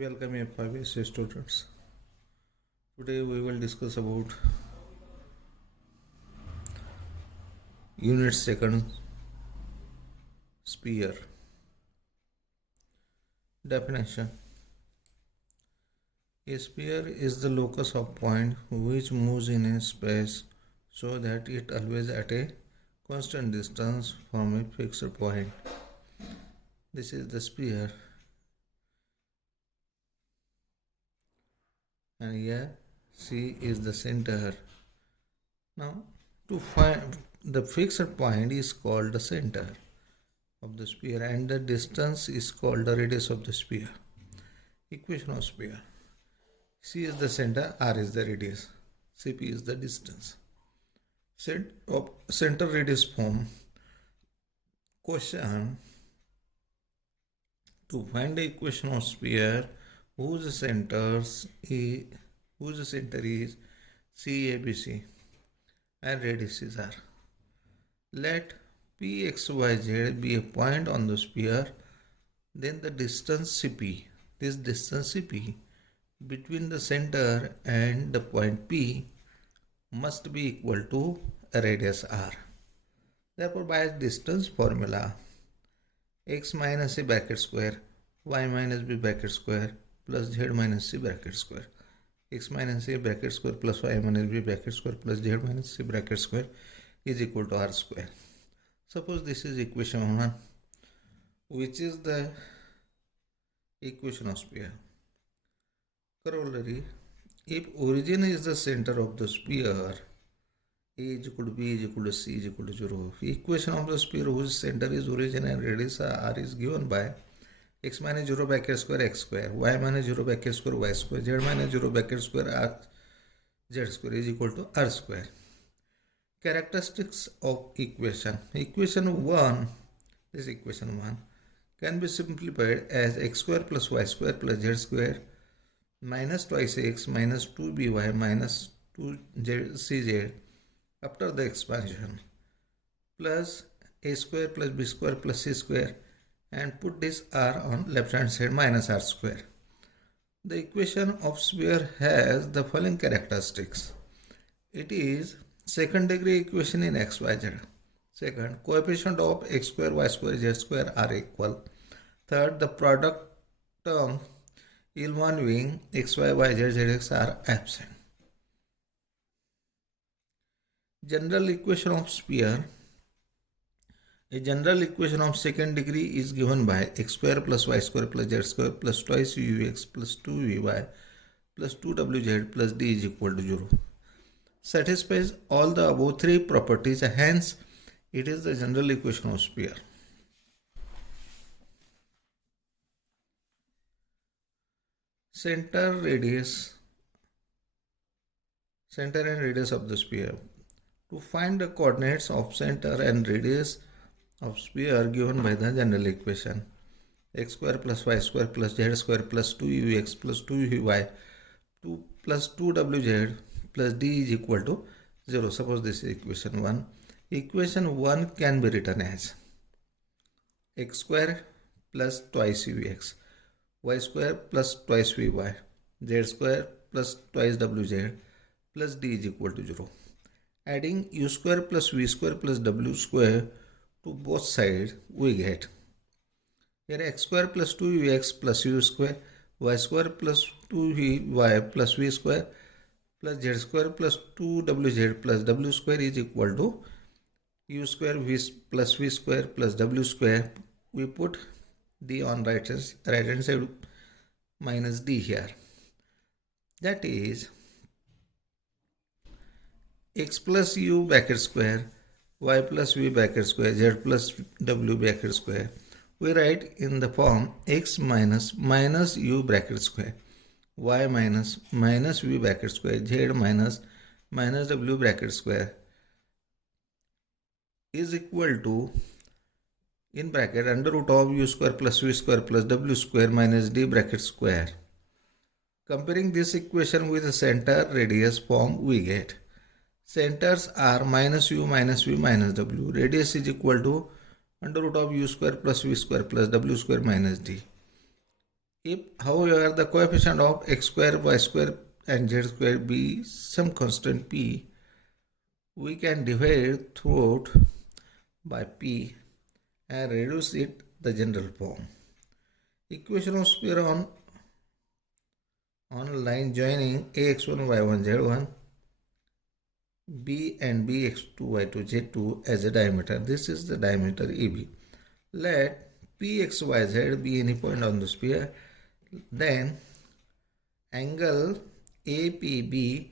Welcome F5 students. Today we will discuss about unit second sphere. Definition: a sphere is the locus of point which moves in a space so that it always at a constant distance from a fixed point. This is the sphere, and here C is the center. Now, to find the fixed point is called the center of the sphere, and the distance is called the radius of the sphere. Equation of sphere: C is the center, R is the radius, Cp is the distance. Center radius form. Question: to find the equation of sphere whose center is CABC and radius is R. Let Pxyz be a point on the sphere, then the distance Cp, this distance Cp between the center and the point P must be equal to a radius R. Therefore, by distance formula, x minus a bracket square, y minus b bracket square plus z minus c bracket square, x minus a bracket square plus y minus b bracket square plus z minus c bracket square is equal to R square. Suppose this is equation 1, which is the equation of sphere. Corollary: if origin is the center of the sphere, A is equal to B is equal to C is equal to 0. Equation of the sphere whose center is origin and radius R is given by x minus 0 bracket square x square, y minus 0 bracket square y square, z minus 0 bracket square r z square is equal to R square. Characteristics of equation. Equation 1, this equation 1 can be simplified as x square plus y square plus z square minus twice x minus 2by minus 2cz after the expansion plus a square plus b square plus c square, and put this r on left hand side minus r square. The equation of sphere has the following characteristics. It is second degree equation in x, y, z. Second, coefficient of x square, y square, z square are equal. Third, the product term involving x, y, y, z, z, x are absent. General equation of sphere. A general equation of second degree is given by x square plus y square plus z square plus twice ux plus 2vy plus 2wz plus d is equal to 0. Satisfies all the above three properties, hence it is the general equation of sphere. Center and radius of the sphere. To find the coordinates of center and radius of sphere given by the general equation, x square plus y square plus z square plus 2ux plus 2vy plus 2wz plus d is equal to 0. Suppose this is equation 1. Equation 1 can be written as x square plus twice ux, y square plus twice vy, z square plus twice wz plus d is equal to 0. Adding u square plus v square plus w square to both sides, we get here x square plus 2ux plus u square, y square plus 2vy plus v square plus z square plus 2wz plus w square is equal to u square plus v square plus w square. We put d on right hand side minus d here. That is x plus u bracket square, y plus v bracket square, z plus w bracket square. We write in the form x minus u bracket square, y minus v bracket square, z minus w bracket square is equal to, in bracket, under root of u square plus v square plus w square minus d bracket square. Comparing this equation with the center radius form, we get centers are minus u minus v minus w. Radius is equal to under root of u square plus v square plus w square minus d. If, however, the coefficient of x square, y square and z square be some constant p, we can divide throughout by p and reduce it the general form. Equation of sphere on a line joining ax1, y1, z1, b and bx2, y2, z2 as a diameter. This is the diameter EB. Let px, y, z be any point on the sphere. Then angle APB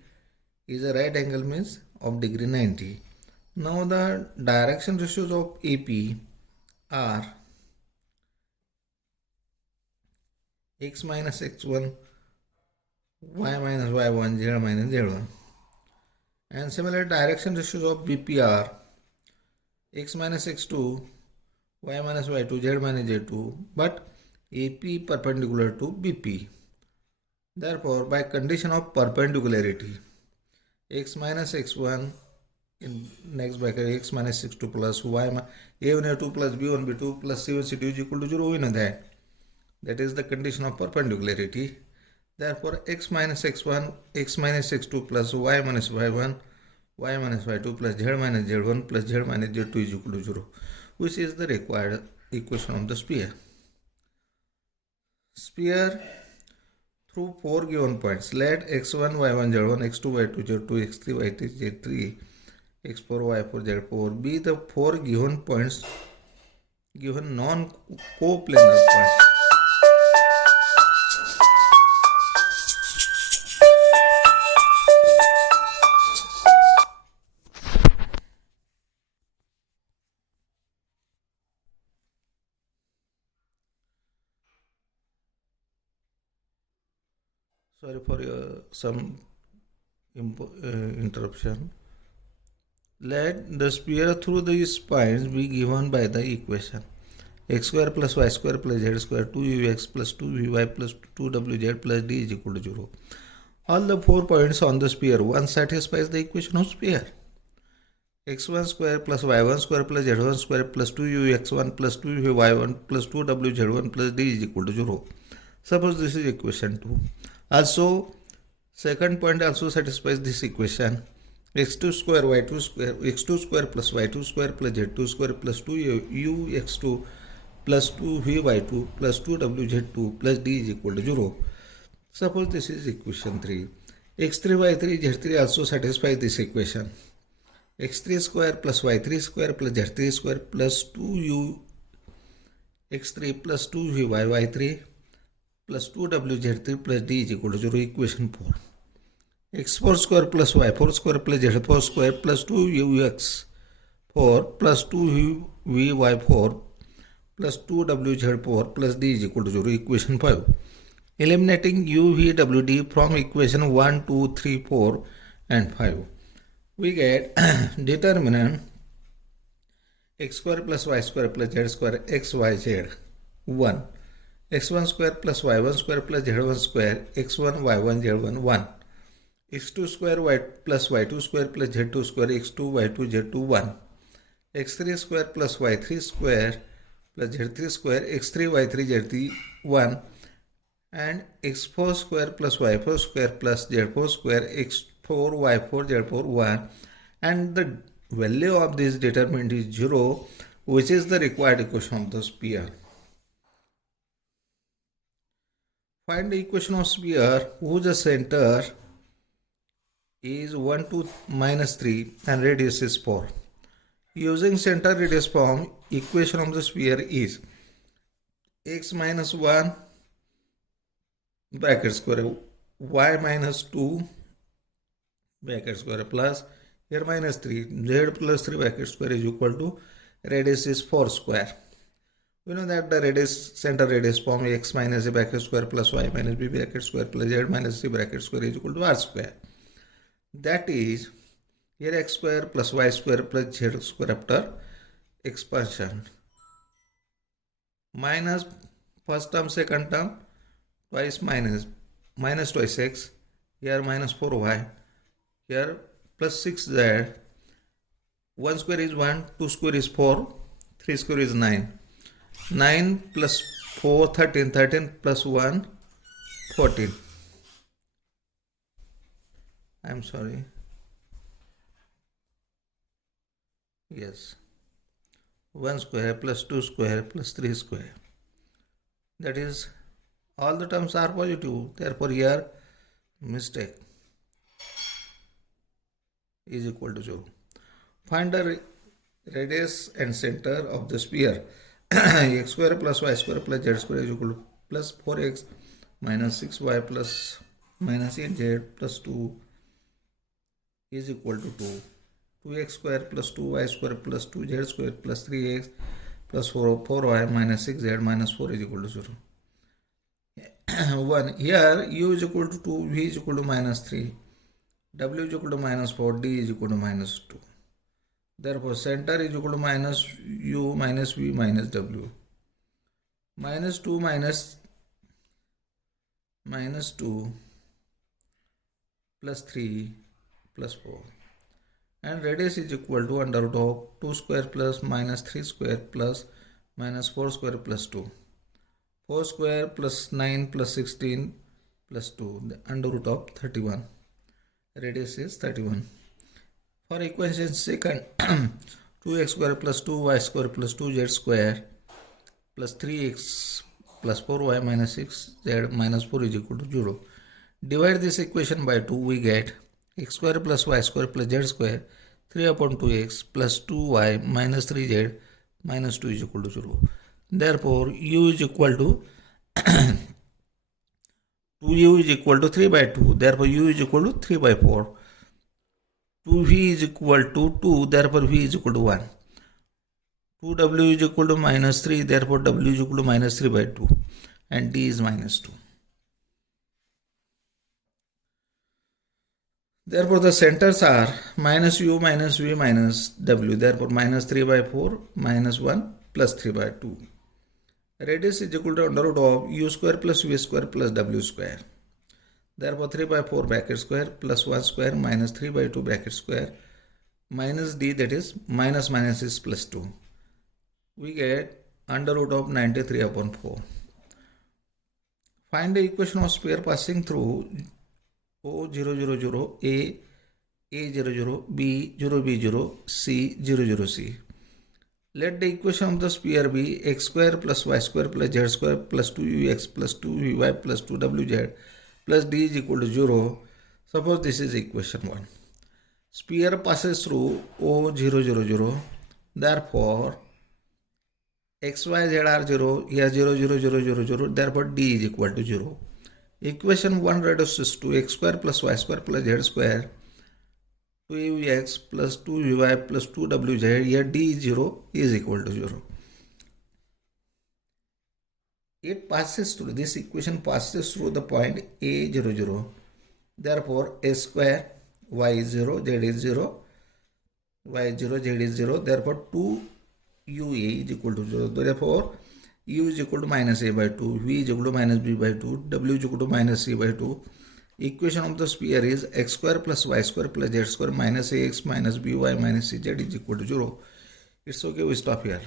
is a right angle, means of degree 90. Now the direction ratios of AP are x minus x1, y minus y1, z minus z1. And similar direction ratios of BP are x minus x2, y minus y2, z minus z2, but AP perpendicular to BP. Therefore, by condition of perpendicularity, x minus x1 in next bracket x minus x2 plus y a1 a2 plus b1 b2 plus c1 c2 is equal to 0. We know that. That is the condition of perpendicularity. Therefore, x minus x1, x minus x2 plus y minus y1, y minus y2 plus z minus z1 plus z minus z2 is equal to 0, which is the required equation of the sphere. Sphere through 4 given points. Let x1, y1, z1, x2, y2, z2, x3, y3, z3, x4, y4, z4 be the 4 given points, given non-coplanar points. Sorry for some interruption. Let the sphere through these points be given by the equation x square plus y square plus z square 2ux plus 2vy plus 2wz plus d is equal to 0. All the 4 points on the sphere 1 satisfies the equation of sphere. x1 square plus y1 square plus z1 square plus 2ux1 plus 2vy1 plus 2wz1 plus d is equal to 0. Suppose this is equation 2. Also, second point also satisfies this equation. x2 square y2 square x2 square plus y2 square plus z2 square plus 2ux2 plus 2vy2 plus 2wz2 plus d is equal to 0. Suppose this is equation 3. x3 y3 z3 also satisfies this equation. x3 square plus y3 square plus z3 square plus 2u x3 plus 2vy y3 plus 2wz3 plus d is equal to 0. Equation 4. x4 square plus y4 square plus z4 square plus 2ux4 plus 2vy4 plus 2wz4 plus d is equal to 0. Equation 5. Eliminating u, v, w, d from equation 1, 2, 3, 4 and 5. We get determinant x square plus y square plus z square x, y, z 1. x1 square plus y1 square plus z1 square x1 y1 z1 1. x2 square y plus y2 square plus z2 square x2 y2 z2 1. x3 square plus y3 square plus z3 square x3 y3 z3 1. And x4 square plus y4 square plus z4 square x4 y4 z4 1. And the value of this determinant is 0, which is the required equation of the sphere. Find the equation of sphere whose center is 1, 2, minus 3 and radius is 4. Using center radius form, equation of the sphere is x minus 1 bracket square y minus 2 bracket square plus here minus 3 z plus 3 bracket square is equal to radius is 4 square. We know that the radius center radius form x minus a bracket square plus y minus b bracket square plus z minus c bracket square is equal to r square. That is here x square plus y square plus z square after expansion minus first term second term twice minus twice x, here minus 4y, here plus 6z, 1 square is 1, 2 square is 4, 3 square is 9. 9 plus 4, 13, 13 plus 1, 14. I'm sorry. Yes. 1 square plus 2 square plus 3 square. That is, all the terms are positive. Therefore, here mistake is equal to 0. Find the radius and center of the sphere. X square plus y square plus z square is equal to plus 4x minus 6y plus minus 8z plus 2 is equal to 2. 2x square plus 2y square plus 2z square plus 3x plus 4y minus 6z minus 4 is equal to 0. 1. Here u is equal to 2, v is equal to minus 3, w is equal to minus 4, d is equal to minus 2. Therefore, center is equal to minus u minus v minus w. Minus 2 minus 2 plus 3 plus 4. And radius is equal to under root of 2 square plus minus 3 square plus minus 4 square plus 2. 4 square plus 9 plus 16 plus 2, the under root of 31. Radius is 31. For equation second, 2x square plus 2y square plus 2z square plus 3x plus 4y minus 6z minus 4 is equal to 0. Divide this equation by 2, we get x square plus y square plus z square 3 upon 2x plus 2y minus 3z minus 2 is equal to 0. Therefore, u is equal to 2u is equal to 3 by 2. Therefore, u is equal to 3 by 4. 2v is equal to 2. Therefore, v is equal to 1. 2w is equal to minus 3. Therefore, w is equal to minus 3 by 2. And d is minus 2. Therefore, the centers are minus u minus v minus w. Therefore, minus 3 by 4 minus 1 plus 3 by 2. Radius is equal to under root of u square plus v square plus w square. Therefore, 3 by 4 bracket square plus 1 square minus 3 by 2 bracket square minus d, that is minus minus is plus 2. We get under root of 93 upon 4. Find the equation of sphere passing through O 0 0 0, A 0 0, B 0 B 0, C 0 0 C. Let the equation of the sphere be x square plus y square plus z square plus 2ux plus 2vy plus 2wz plus d is equal to 0. Suppose this is equation 1. Sphere passes through O 0 0 0. Therefore, x, y, z are 0. Here 0 0 0 0 0. Therefore, d is equal to 0. Equation 1 reduces to x square plus y square plus z square 2ux plus 2vy plus 2wz. Here d is 0 is equal to 0. It passes through, this equation passes through the point a 0 0. Therefore, a square, y is 0, z is 0, y is 0, z is 0. Therefore, 2ua is equal to 0. Therefore, u is equal to minus a by 2, v is equal to minus b by 2, w is equal to minus c by 2. Equation of the sphere is x square plus y square plus z square minus ax minus by minus cz is equal to 0. It's okay, we stop here.